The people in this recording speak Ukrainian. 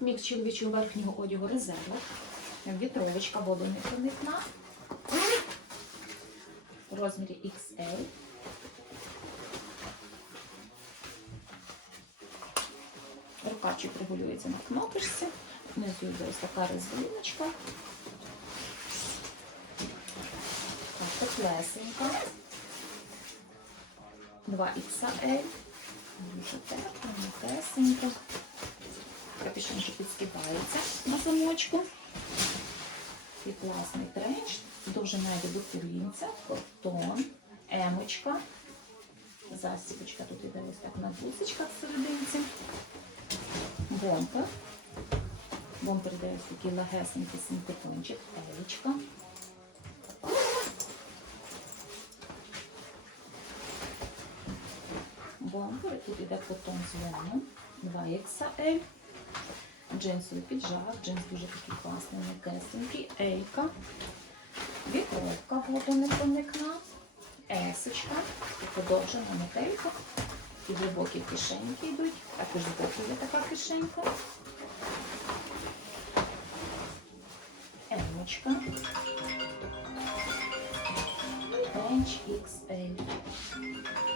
Мікс чоловічого верхнього одягу резерв. Вітровочка водонепроникна. В розмірі XL. Рукавчик регулюється на кнопочці. Внизу йде ось така резиночка. Так, теплесенька. 2XL. Дуже тепло, м'якесенько. Капюшон ще підскидається на замочку. І класний тренч. Довжина йде до колінця, картон, емочка. Застіпочка тут іде ось так на гусечках всерединці. Бомпер. Бомпер йде ось такий легесенький синтепончик, елечка. Бомбер, тут іде котон з льоном, 2XL. Джинсовий піджак, джинс дуже такий класний, м'якесенький, елька, вітровка водонепроникна, есочка, подовжена мотелька, і глибокі кишеньки йдуть, також збоку є така кишенька. Емочка. Bench XL.